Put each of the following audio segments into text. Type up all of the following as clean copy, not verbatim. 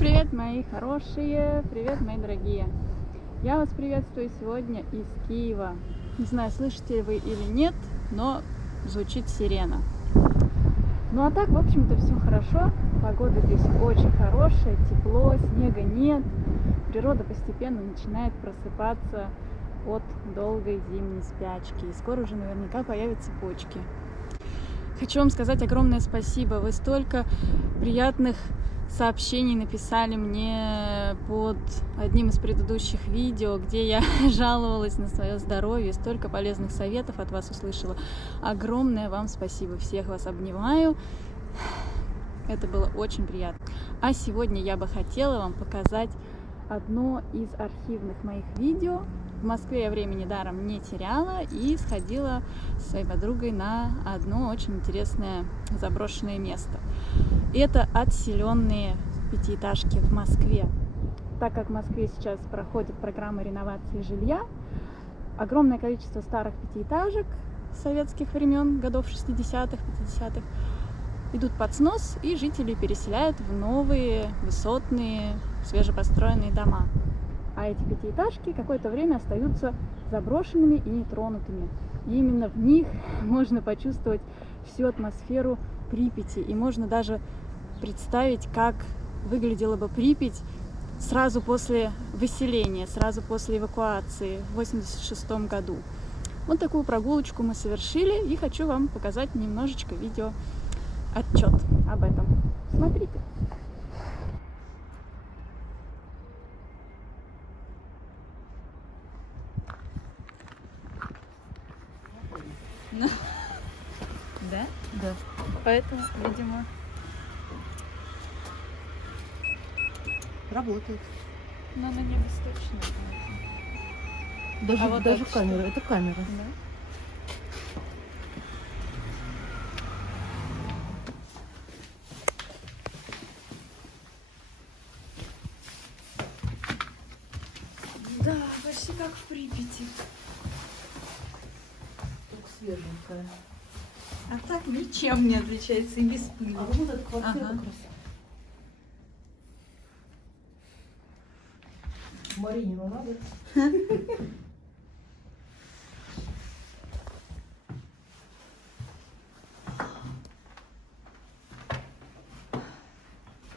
Привет, мои хорошие, привет, мои дорогие. Я вас приветствую сегодня из Киева. Не знаю, слышите вы или нет, но звучит сирена. Ну а так, в общем-то, все хорошо. Погода здесь очень хорошая, тепло, снега нет. Природа постепенно начинает просыпаться от долгой зимней спячки. И скоро уже наверняка появятся почки. Хочу вам сказать огромное спасибо. Вы столько приятных сообщений написали мне под одним из предыдущих видео, где я жаловалась на свое здоровье. Столько полезных советов от вас услышала. Огромное вам спасибо. Всех вас обнимаю. Это было очень приятно. А сегодня я бы хотела вам показать одно из архивных моих видео. В Москве я времени даром не теряла и сходила со своей подругой на одно очень интересное заброшенное место. Это отселенные пятиэтажки в Москве. Так как в Москве сейчас проходит программа реновации жилья, огромное количество старых пятиэтажек советских времен, годов 60-х, 50-х, идут под снос, и жители переселяют в новые, высотные, свежепостроенные дома. А эти пятиэтажки какое-то время остаются заброшенными и нетронутыми. И именно в них можно почувствовать всю атмосферу Припяти. И можно даже представить, как выглядела бы Припять сразу после выселения, сразу после эвакуации в 1986 году. Вот такую прогулочку мы совершили, и хочу вам показать немножечко видео отчет об этом. Смотрите. Да? Да. Поэтому, видимо, Работает. но она не восточная. Даже, А вот даже это камера. что? Это камера. Да. Да, почти как в Припяти. Только свеженькая. А так ничем не отличается и без пыли. А вот эта квартира Ага. как раз. Маринину надо.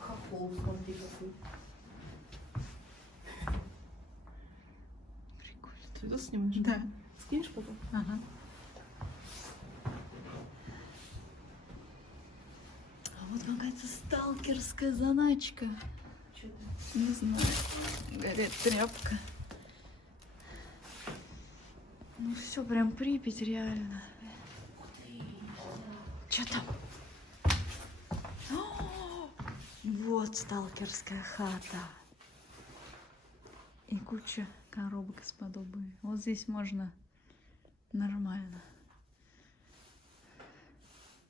Хохол, смотри какой. Прикольно. Ты видос снимаешь? Да. Скинешь потом? Ага. А вот какая-то сталкерская заначка. Что ты? Не знаю. Горит тряпка. Ну все, прям Припять реально. Что там? О, вот сталкерская хата. И куча коробок из-под обуви. Вот здесь можно нормально.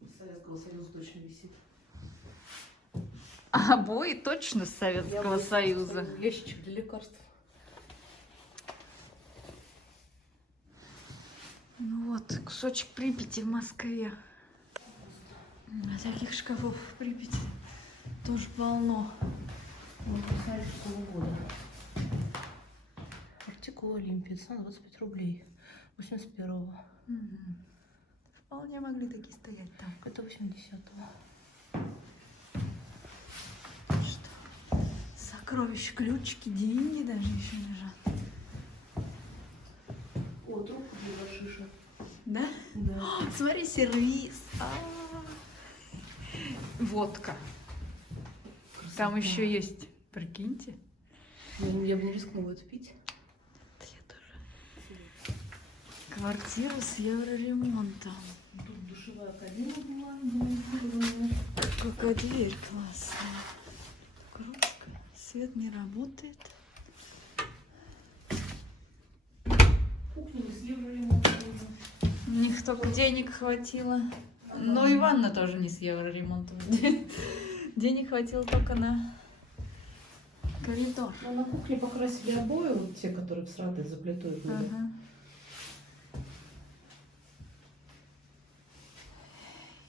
Из Советского Союза точно висит. Обои точно с Советского Союза. Ящичек для лекарств. Ну вот, кусочек Припяти в Москве. Таких шкафов в Припяти тоже полно. Вот, посмотри, какого года. Артикул Олимпия, цена 25 рублей. 81-го. Вполне могли такие стоять там. Это 80-го. Что? Сокровища, ключики, деньги даже еще лежат. О, трубка для гашиша. Да? Да. О, смотри, сервиз. Водка. Там Красота. еще есть, прикиньте. Я бы не рискнула это пить. Это я тоже. Квартира с евроремонтом. Тут душевая кабина была, демонтированная. Какая дверь классная. Ручка. Свет не работает. Кухня с евроремонтом. У них только денег хватило. Ну и ванна тоже не с евроремонтом. Денег хватило только на коридор. Ну, на кухне покрасили обои, вот те, которые в сратой за плитой были. Ага.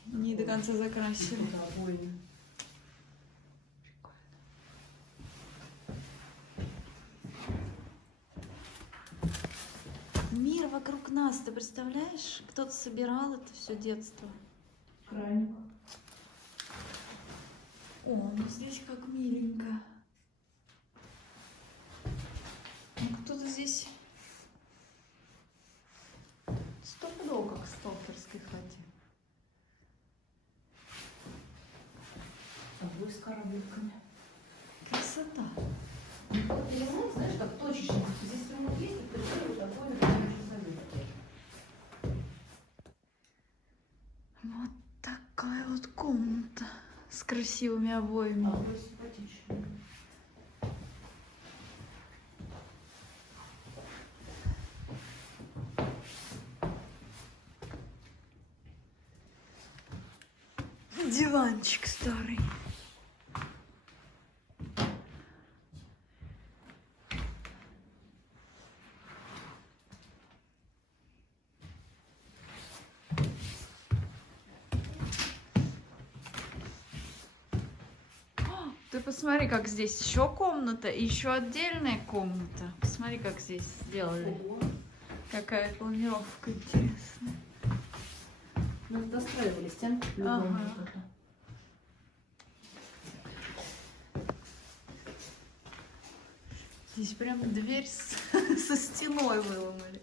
Не до конца закрасили. Да, обои. мир вокруг нас, ты представляешь? Кто-то собирал это все детство. Краник. О, ну здесь как миленько. Ну, кто-то здесь стопудово как в сталкерской хате. Обои с корабликами. Красота. Ремонт, знаешь, так точечно. Здесь ремонт есть, и прикрыл такой, Вот такая вот комната с красивыми обоями. обои симпатичные. Диванчик старый. Ты посмотри, как здесь еще комната, и еще отдельная комната. Посмотри, как здесь сделали. Ого. Какая планировка интересная. Ну, достраивали стенки. Ага. Здесь прям дверь со стеной выломали.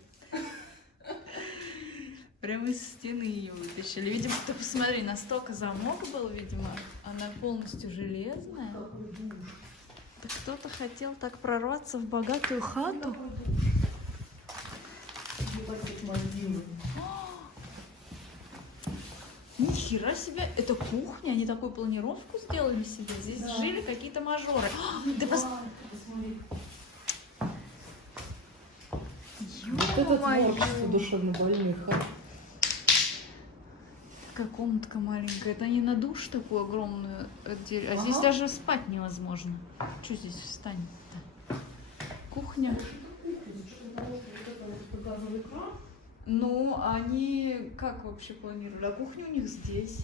Прям из стены ее вытащили. Видимо, ты посмотри, настолько замок был, видимо, она полностью железная. Какой душ. Да кто-то хотел так прорваться в богатую хату. Нихера себе, это кухня, они такую планировку сделали себе. Здесь Да. жили какие-то мажоры. Ты посмотри. Вот это творчество душевнобольных. Какая комнатка маленькая. Это не на душ такую огромную отдель. А здесь Ага. даже спать невозможно. Что здесь встанет-то? Кухня. Газовый кран. Ну, они как вообще планировали? А кухня у них здесь.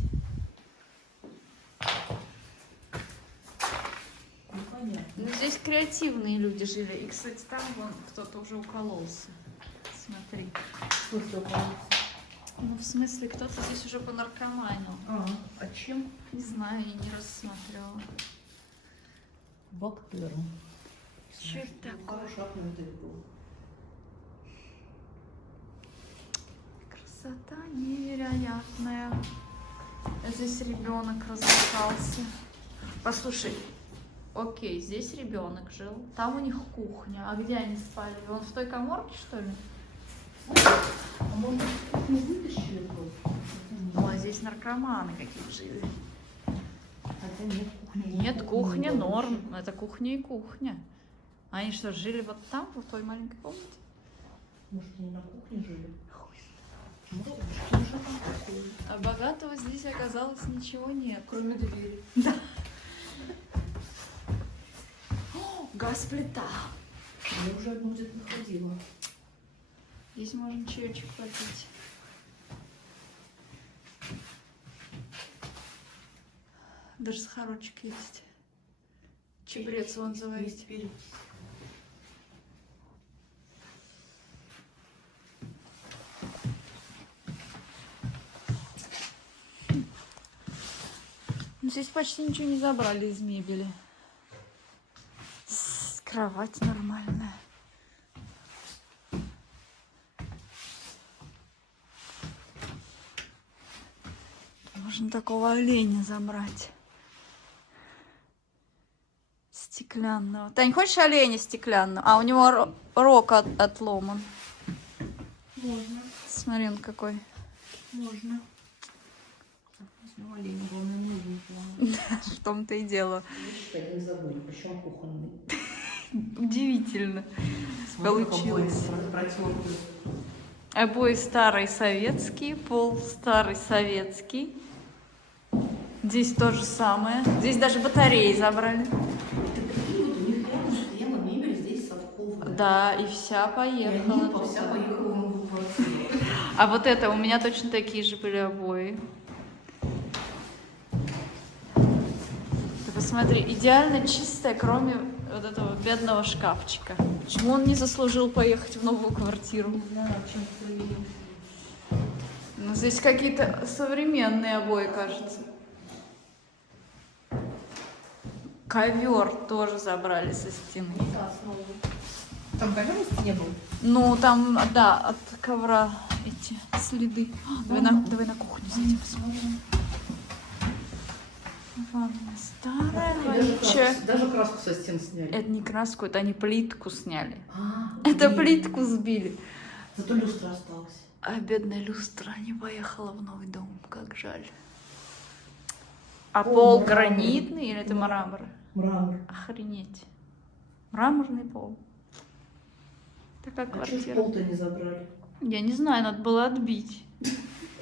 Ну, понятно. Ну, здесь креативные люди жили. И, кстати, там вон кто-то уже укололся. Смотри. Ну, в смысле, кто-то здесь уже понаркоманил. А чем? Не знаю, я не рассматривала. Бактером. Что это такое? Хороший окно был. Красота невероятная. Здесь ребенок развлекался. Послушай, окей, здесь ребенок жил. Там у них кухня. А где они спали? Вон в той каморке, что ли? А может, не вытащили просто? Ну, а здесь наркоманы какие-то жили. Хотя нет кухни. Нет, кухня норм. Это кухня и кухня. Они что, жили вот там, в той маленькой комнате? Может, они на кухне жили? Может, А богатого здесь оказалось ничего нет. кроме двери. О, газ-плита. Я уже одну где-то находила. Здесь можно чаечек попить. Даже сахарочек есть. Чебрец он называется. Есть перец. Ну, здесь почти ничего не забрали из мебели. Кровать нормальная. Можно такого оленя забрать. Стеклянного. Тань, хочешь оленя стеклянного? А, у него рог отломан. Можно. Смотри, он какой. Можно. Ну, олень, главное, не выпала. В том-то и дело. Видишь, не забыли, причем кухонный. Удивительно получилось. Обои старый советский, пол старый советский. Здесь то же самое. Здесь даже батареи забрали. Ты прикинь, вот у них реально стояла мебель здесь совковая. Да, и вся И поехала. они вся поехала в квартиру. А вот это у меня точно такие же были обои. Ты посмотри, идеально чистая, кроме вот этого бедного шкафчика. Почему он не заслужил поехать в новую квартиру? Не знаю, чем провели. Ну, здесь какие-то современные обои, кажется. Ковер тоже забрали со стены. Да, снова. Там ковер на стене был? Ну, там, да, от ковра эти следы. Давай на кухню зайдем посмотрим. Ванна старая, вонючая. Даже краску со стен сняли. Это не краску, это они плитку сняли. Это Это плитку сбили. Зато люстра осталась. А бедная люстра не поехала в новый дом. Как жаль. А пол мрамор. гранитный или это мрамор? Мрамор. Охренеть. Мраморный пол. Такая А что ж квартира. пол-то не забрали? Я не знаю, надо было отбить.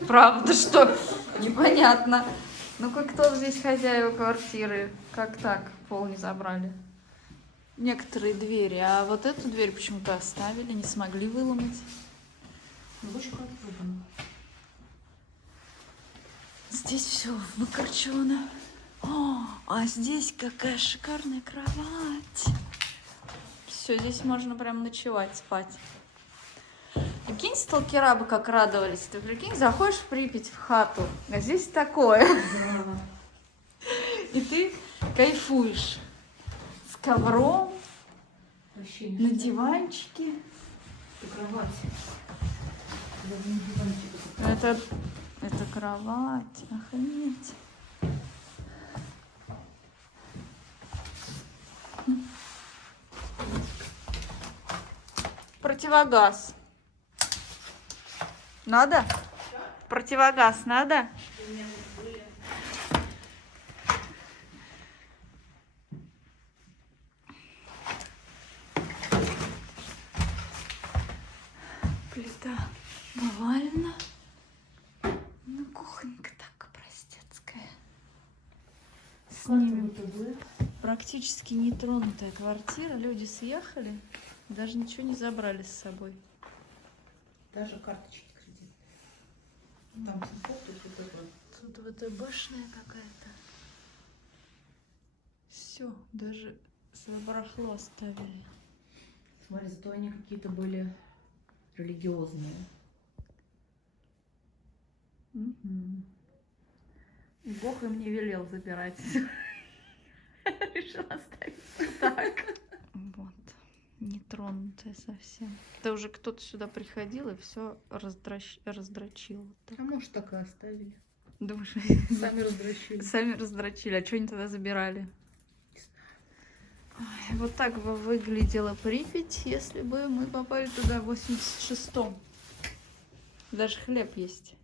Правда, что? Непонятно. Ну-ка, кто здесь хозяева квартиры? Как так? Пол не забрали. Некоторые двери. А вот эту дверь почему-то оставили, не смогли выломать. Ручка отрубана. Здесь все выкорчевано. О, а здесь какая шикарная кровать. Все, здесь можно прям ночевать, спать. Прикинь, сталкера бы как радовались. Ты прикинь, заходишь в Припять в хату, а здесь такое. Да. И ты кайфуешь. С ковром, Вообще на диванчике. Это кровать. Даже не диванчик, Это кровать. Охренеть. Противогаз. Надо? Противогаз надо? Плита повалена. Ну, кухонька так простецкая. Снимем. Практически нетронутая квартира. Люди съехали, даже ничего не забрали с собой. Даже карточки кредитные. Там Тинькофф, то есть вот это. Тут ВТБшная какая-то. Все, даже свое барахло оставили. Смотри, зато они какие-то были религиозные. И Бог им не велел забирать. Решила оставить так. Вот. Нетронутая совсем. Это уже кто-то сюда приходил и все раздрочил. А может, так и оставили. Думаешь, Сами раздрочили. сами раздрочили. А что они тогда забирали? Ой, вот так бы выглядела Припять, если бы мы попали туда в 86-м. Даже хлеб есть.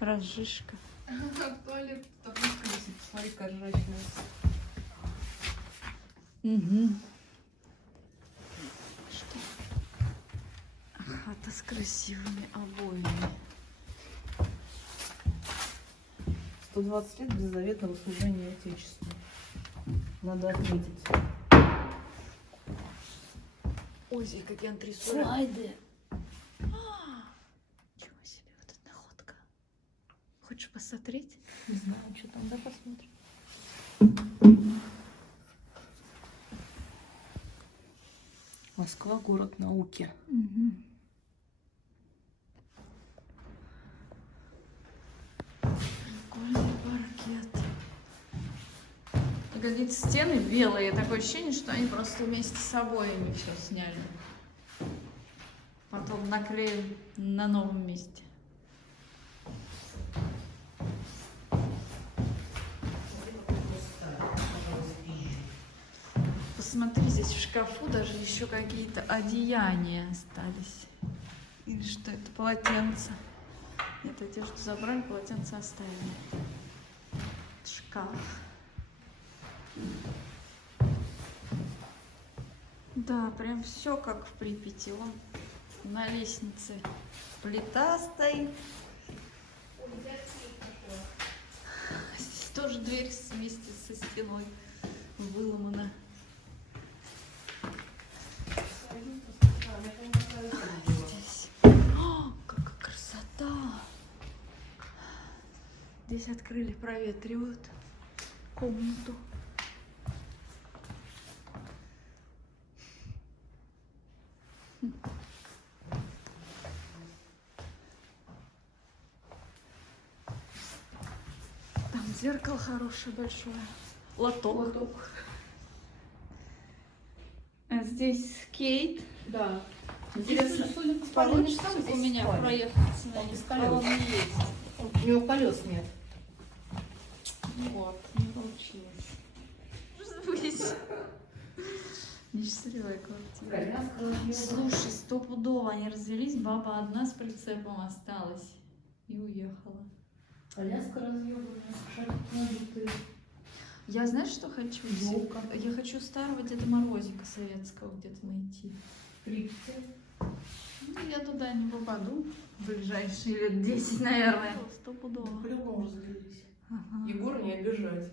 Разжишка. Туалет там висит, посмотри, какая жрачная. Угу. Что? Хата с красивыми обоями. 120 лет беззаветного служения Отечеству. Надо отметить. Ой, здесь какие антресоли. Слайды. Ничего себе, вот эта находка. Хочешь посмотреть? Не знаю, что там, да, посмотрим. Москва, город науки. Угу. Прикольный паркет. Какие-то стены белые. Такое ощущение, что они просто вместе с обоями все сняли. Потом наклеим на новом месте. Посмотри, здесь в шкафу даже еще какие-то одеяния остались. Или что это? Полотенце. Нет, одежду забрали, полотенце оставили. Шкаф. Да, прям все как в Припяти. Вон на лестнице плита стоит. Здесь тоже дверь вместе со стеной выломана. Здесь. О, какая красота! Здесь открыли, проветривают комнату. Зеркало хорошее, большое. Лоток. А здесь скейт. Да. Интересно, Судя по получится спальным часам, у меня здесь спальня. проехаться на Он них? без колес. А он не есть. У него колес нет. Вот, не получилось. Разбылись. Несчастливая квартира. Слушай, стопудово они развелись, баба одна с прицепом осталась и уехала. Коляска разъебанная, шарик надутый. Я знаешь, что хочу? Ёлка. Я хочу старого Деда Морозика советского где-то найти. Припяти. Ну, я туда не попаду в ближайшие лет 10, наверное. Стопудово. По-любому разделись. Ага. Егор не обижать.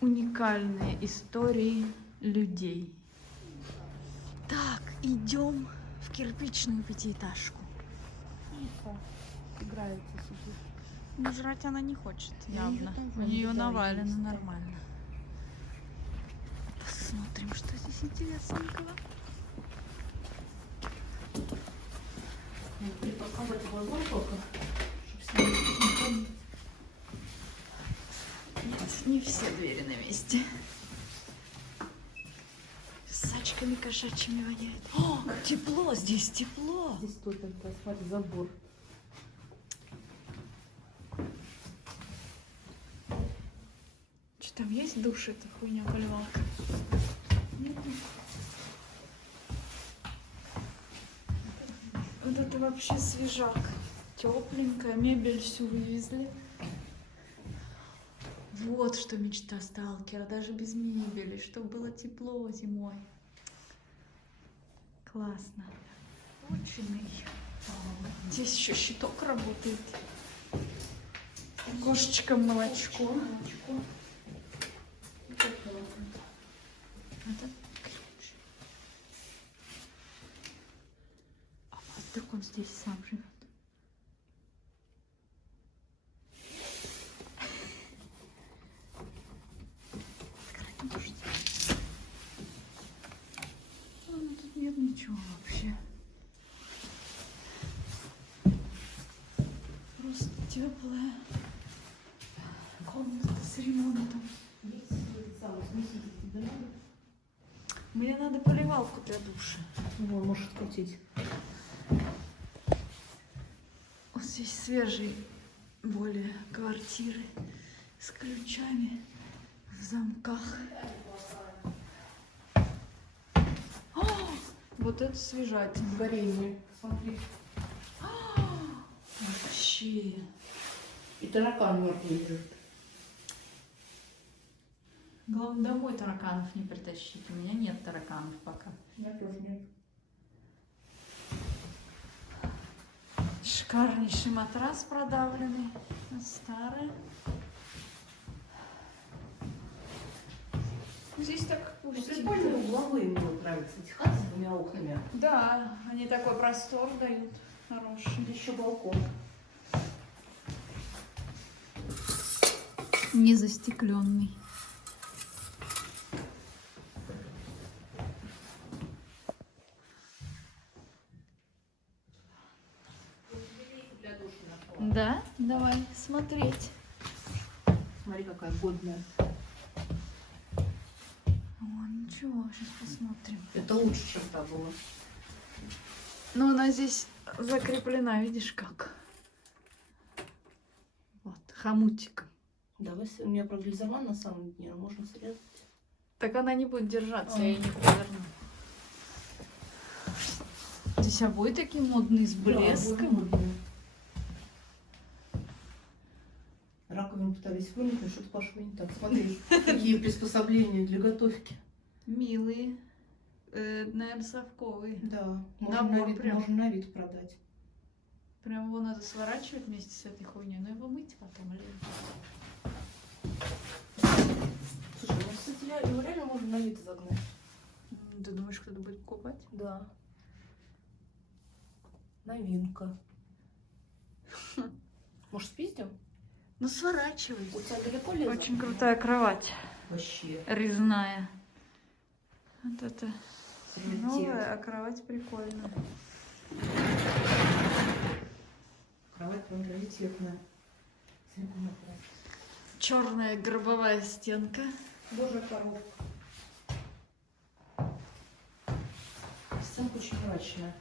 Уникальные истории людей. Так, идем в кирпичную пятиэтажку. Играется сидит. Но жрать она не хочет, Ну, явно. её У тоже нее еда навалено есть, да. нормально. Посмотрим, что здесь интересненького. Припаковать глазом только, чтобы снять. Нет, не все двери на месте. Сачками кошачьими воняет. О, тепло, здесь тепло. Здесь тут это, смотри, забор. Что там есть душ, эта хуйня поливалка? Вот это вообще свежак. Тепленькая, мебель всю вывезли. Вот что мечта сталкера, даже без мебели, чтобы было тепло зимой. Классно. Очень. Здесь еще щиток работает. Кошечкам молочко. Это ключ. А вдруг он здесь сам живет? Открыть можете? Ну, тут нет ничего вообще. Просто теплая комната с ремонтом. Мне надо поливалку для душа. Вон, может крутить. Вот здесь свежие более квартиры с ключами в замках. О, вот это свежатина. Варенье. Смотри. Вообще. И таракан мертвый лежит. Главное, домой тараканов не притащить. У меня нет тараканов пока. У меня тоже нет. Шикарнейший матрас продавленный. Старый. Здесь так пустенько. Прикольные угловые мне вот нравятся. Эти хаты с двумя окнами. Да, они такой простор дают. Хороший. Еще балкон. Не застекленный. Для души нашла. Да? Давай смотреть. Смотри, какая годная. О, ничего, сейчас посмотрим. Это лучше, чем та была. Но она здесь закреплена, видишь как? Вот, хомутиком. Давай, у меня, правда, глизерман на самом дне, а можно срезать. Так она не будет держаться, я ее не поверну. Здесь обои такие модные, с блеском. Раковину пытались вымыть, но что-то пошло не так. Смотри, какие приспособления для готовки. Милые. Наверное, совковые. Да, Набор можно на вид, прям. можно на вид продать. Прям его надо сворачивать вместе с этой хуйней, но его мыть потом или... Слушай, ну, кстати, его реально можно на вид загнать. Ты думаешь, кто-то будет покупать? Да. Новинка. Может, спиздим? Ну, сворачивай. У тебя далеко лезет? Очень крутая кровать. Вообще. Резная. Вот это Прилетела. новая, а кровать прикольная. кровать прям раритетная. Черная гробовая стенка. Божья коробка. Стенка очень мрачная.